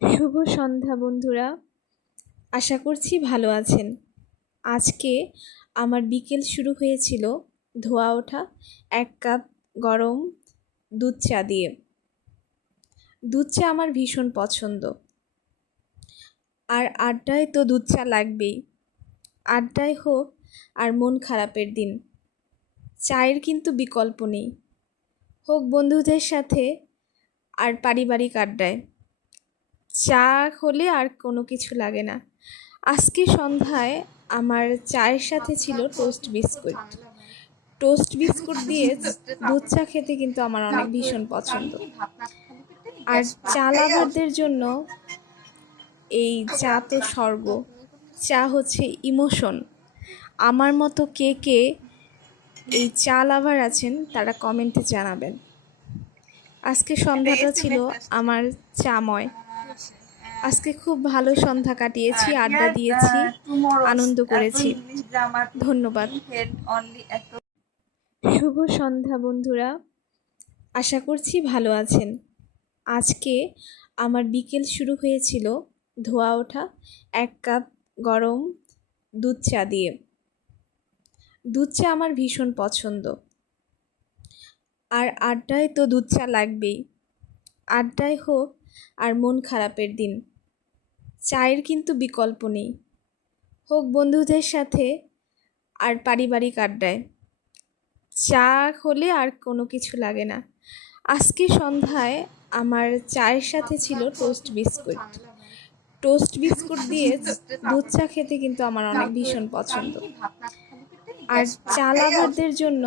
শুভ সন্ধ্যা বন্ধুরা, আশা করছি ভালো আছেন। আজকে আমার বিকেল শুরু হয়েছিল ধোয়া ওঠা 1 কাপ গরম দুধ চা দিয়ে। দুধ চা আমার ভীষণ পছন্দ, আর আড্ডায় তো দুধ চা লাগবেই। আড্ডায় হোক আর মন খারাপের দিন, চায়ের কিন্তু বিকল্প নেই। হোক বন্ধুদের সাথে আর পারিবারিক আড্ডায়, চা হলে আর কোনো কিছু লাগে না। আজকে সন্ধ্যায় আমার চায়ের সাথে ছিল টোস্ট বিস্কুট। টোস্ট বিস্কুট দিয়ে দুধ চা খেতে কিন্তু আমার অনেক ভীষণ পছন্দ। আর চা লাভারদের জন্য এই চা তো স্বর্গ। চা হচ্ছে ইমোশন। আমার মতো কে কে এই চা লাভার আছেন তারা কমেন্টে জানাবেন। আজকে সন্ধ্যাটা ছিল আমার চাময়। আজকে খুব ভালো সন্ধ্যা কাটিয়েছি, আড্ডা দিয়েছি, আনন্দ করেছি। ধন্যবাদ। শুভ সন্ধ্যা বন্ধুরা, আশা করছি ভালো আছেন। আজকে আমার বিকেল শুরু হয়েছিল ধোয়া ওঠা 1 কাপ গরম দুধ চা দিয়ে। দুধ চা আমার ভীষণ পছন্দ, আর আড্ডায় তো দুধ চা লাগবেই। আড্ডায় হোক আর মন খারাপের দিন, চায়ের কিন্তু বিকল্প নেই। হোক বন্ধুদের সাথে আর পারিবারিক আড্ডায়, চা হলে আর কোনো কিছু লাগে না। আজকে সন্ধ্যায় আমার চায়ের সাথে ছিল টোস্ট বিস্কুট। টোস্ট বিস্কুট দিয়ে দুধ চা খেতে কিন্তু আমার অনেক ভীষণ পছন্দ। আর চা লাভারদের জন্য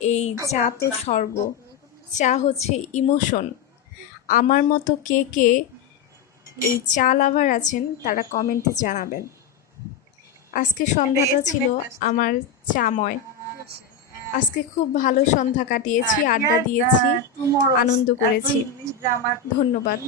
এই চা তো স্বর্গ। চা হচ্ছে ইমোশন। আমার মতো কে কে এই চা লাভার আছেন তারা কমেন্টে জানাবেন। আজকে সন্ধ্যাটা ছিল আমার চাময়। আজকে খুব ভালো সন্ধ্যা কাটিয়েছি, আড্ডা দিয়েছি, আনন্দ করেছি। ধন্যবাদ।